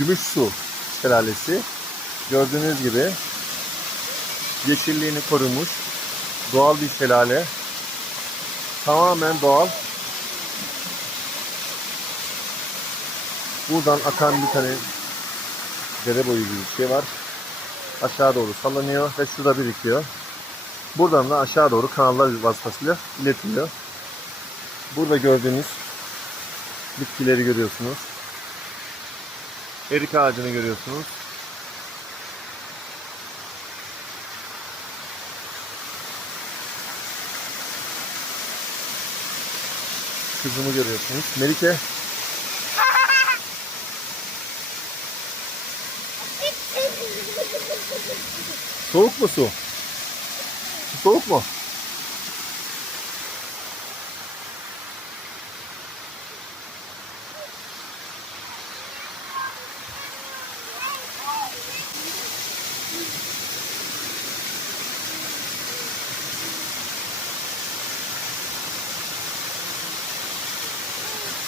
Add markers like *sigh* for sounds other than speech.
Gümüşsu Şelalesi. Gördüğünüz gibi yeşilliğini korumuş doğal bir şelale. Tamamen doğal. Buradan akan bir tane dere boyu bir şey var. Aşağı doğru sallanıyor ve şurada birikiyor. Buradan da aşağı doğru kanallar vasıtasıyla iletiliyor. Burada gördüğünüz bitkileri görüyorsunuz. Erik ağacını görüyorsunuz. Kızımı görüyorsunuz. Melike *laughs* soğuk mu su? Soğuk mu?